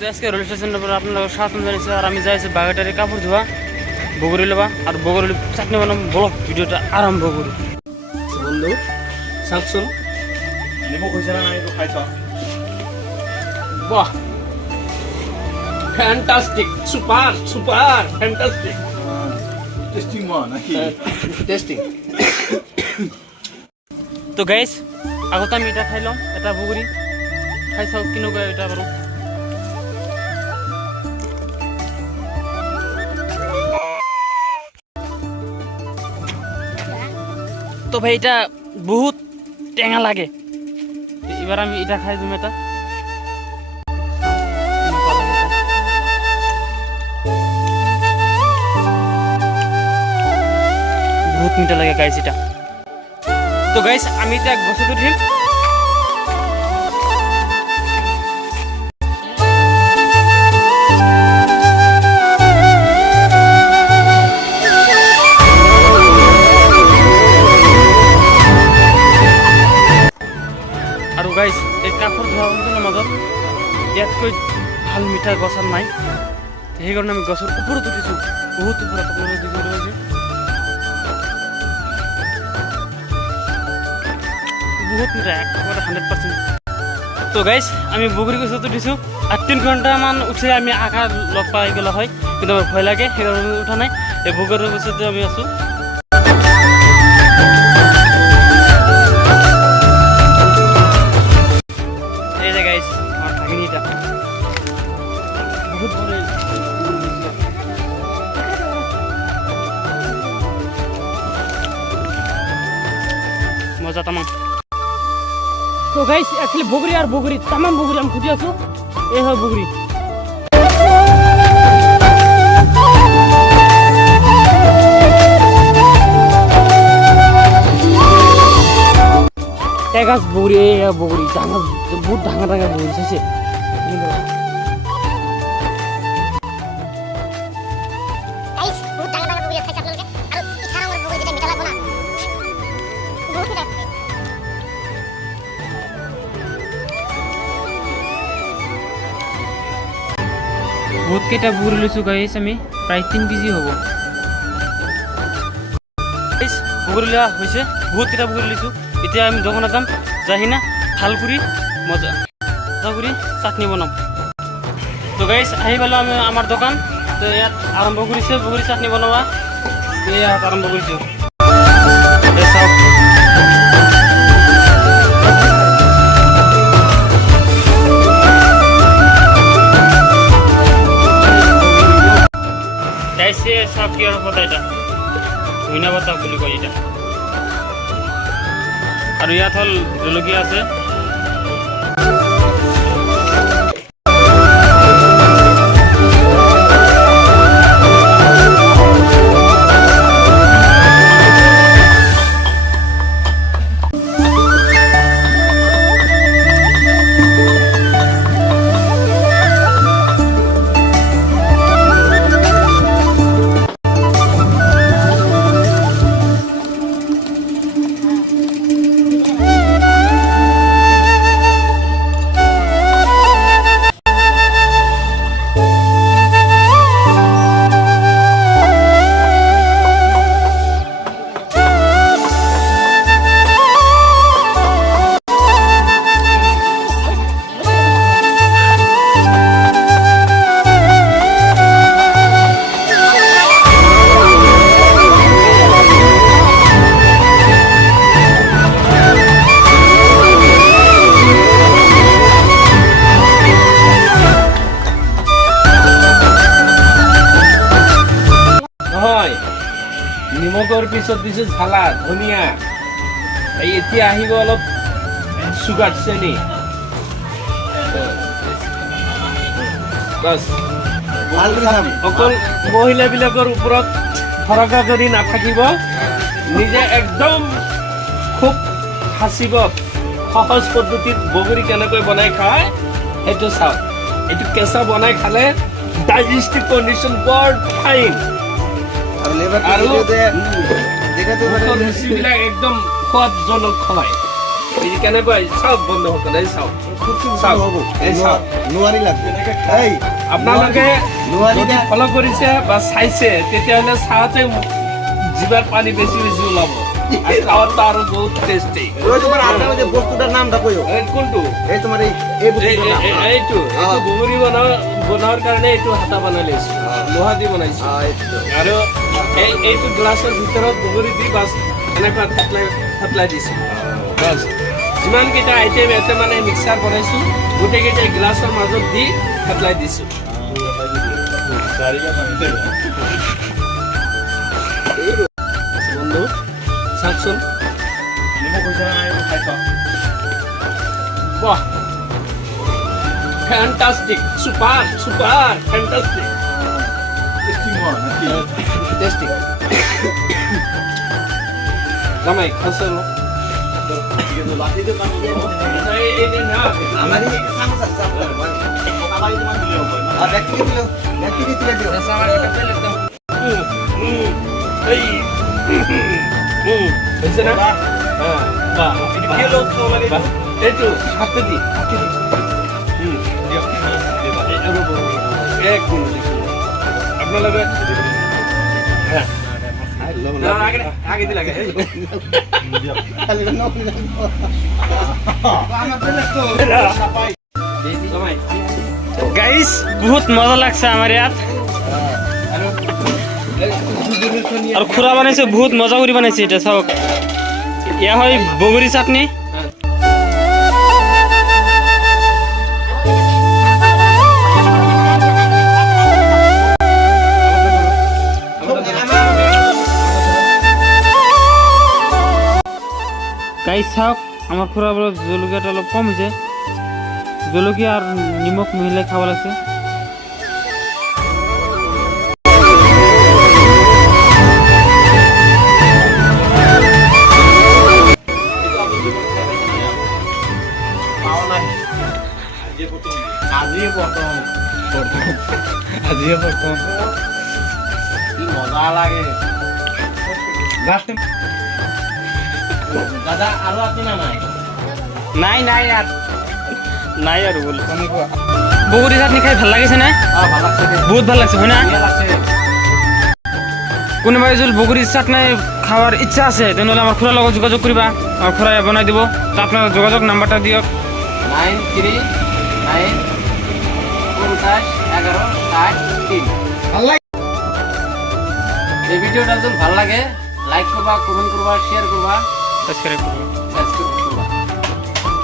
তো আজকে রেল স্টেশনের পর আপনার স্বাগতম জানিয়েছি আর আমি যাইছি বাগাটারে কাপড় ধোয়া বগরি লবা আর বগরি চাটনি বানাম ব্লগ ভিডিওটা আরম্ভ করি বন্ধু চাওকচোন নিমখ হৈছে না নাই এইটো খাই চাওক বাহ fantastic super super fantastic testing মা নাকি টেস্টিং তো গাইস আগতে আমি এটা খাইলাম এটা বগরি খাই চাওক কেনেকুৱা এটা বাৰু তো ভাই এটা বহুত টেঙা লাগে এবার আমি এটা খাই দিম এটা বহুত মিঠা লাগে গাইস এটা তো গাইস আমি এটা গছত উঠিম আৰু গাইস এই কাপড় ধোৱা অঞ্চলৰ মাজত ইয়াতকৈ ভাল মিঠা গছ নাই সেইকাৰণে আমি গছৰ ওপৰত উঠিছোঁ বহুত ওপৰত আপোনালোকে দেখিব পাইছে বহুত মিঠা একেবাৰে 100%। তো গাইস আমি বগৰী গছত উঠিছোঁ আৰু 3 ঘণ্টামান উঠি আমি আশা লগ পাই গ'লো হয় কিন্তু আমাৰ ভয় লাগে সেইকাৰণে আমি উঠা নাই এই বগৰী গছতে আমি আছোঁ বহুত বড় মজা তামাম তো গাইস एक्चुअली বগরি আর বগরি তামাম বগরি আমি খুঁজে আছো এই হয় বগরি এগাছ বগরি এই বগরি ডাঙা বহুত ডাঙা ডাঙা বগরি আছে বহুত কেইটা বগরি লৈছো গাইছ আমি প্ৰায় 3 কেজি হ'ব গাইছ বগৰি লোৱা হৈছে বহুত কেইটা বগৰি লৈছো এতিয়া আমি দোকানত যাম যাই না ভাল কৰি মজা কৰি চাটনি বনাম তো গাইছ আহি পালো আমি আমাৰ দোকান তো ইয়াত আৰম্ভ কৰিছে বগৰি চাটনি বনোৱা ইয়াত আৰম্ভ কৰিছো ऐसे सब की और पता এটা ধইনা পাতা বুলি কয় এটা আৰু ইয়াত হল জলকীয়া আছে নিমখৰ পিছত দিছে ঝালা ধনিয়া এই এতিয়া আহিব অলপ সুগাৰ চেনি বাস অকল মহিলাবিলাকৰ ওপৰত ভৰসা কৰি নাথাকিব নিজে একদম খুব সাঁচিব সহজ পদ্ধতিত বগৰী কেনেকৈ বনাই খায় সেইটো চাওক এইটো কেঁচা বনাই খালে ডাইজেষ্টিভ কণ্ডিশ্যন বৰ ফাইন আৰ লেবাৰ আৰু ভিডিওতে দেখাতে পাৰেন ৰেসিপিবিলাক একদম সোৱাদজনক হয় এই যে কেনেকুৱা চাওক বন্ধুসকল, এই চাওক চাওক, এই চাওক। নোৱাৰি লাগবে এই আপোনালোকে নোৱাৰি যদি ফলো কৰিছে বা চাইছে তেতিয়াহ'লে চাওঁতে জিভাৰ পানী বেছি বেছি ওলাব আৰু খাৱাটো আৰু বহুত টেষ্টি। তোমাৰ আপোনাৰ যে বস্তুটাৰ নামটা কয়ো কোনটো? এই তোমাৰ এই বস্তুটাৰ নাম এইটো বগৰী বনোৱাৰ কাৰণে এইটো হাতা বনাই লৈছো, লোহা দি বনাইছো। আৰু এইটো গ্লাছৰ ভিতৰত বগৰী দি বাছ এনেকুৱা থেতলাই দিছো। বাছ যিমান কেইটা আইটেম ইয়াতে মানে মিক্সাৰ বনাইছো গোটেইকেইটা গ্লাছৰ মাজত দি থেতলাই দিছো। বন্ধু চাওকচোন, নিমখ হৈছে নে নাই এইটো খাই চাওক। বাহ, fantastic, super super fantastic, testing হয় নাকি টেস্টি। জামাই খাসল কিন্তু লাঠিতে কাম দিয়ে এই না আমারই চামচ আছে আমারই তোমার দিলে হবে আর ব্যক্তি দিলে দিও এই হইছে না? হ্যাঁ বাহ, এইটো কি লগ লাগে বাহ, এইটো হাতে দি এক মিনিট আপোনালোকে হ্যাঁ আগে দিলে আগে গাইস বহুত মজা লাগছে আমার ইয়াত আর খুরা বানাইছে বহুত মজা করে বানাইছে এটা চাওক ইয়া হয় বগরি চাটনি গাইস চাওক আমার খুরা বলে জলকীয়াটা অলপ কম হয়েছে জলকীয়া আর নিমখ মিলাই খাওয়া লাগছে আজিয়ে প্রথম কি মজা লাগে দাদা। আৰু আছে না নাই? নাই নাই আর নাই আর বল বগরি চাটনি খাই ভাল লাগিছে না ভাল লাগছে দে, বহুত ভাল লাগছে হয় না ভাল লাগছে। কোনোবাই যদি বগরি চাটনি খাওয়ার ইচ্ছা আছে তেনেহলে আমার খুড়ার লগত যোগাযোগ করিবা আমার খুড়াই বনাই দিব তা আপনার যোগাযোগ নাম্বারটা দিয়ক 93955063। এই ভিডিওটা যদি ভাল লাগে লাইক করবা, কমেন্ট করবা, শেয়ার করবা, সাবস্ক্রাইব করুন সাবস্ক্রাইব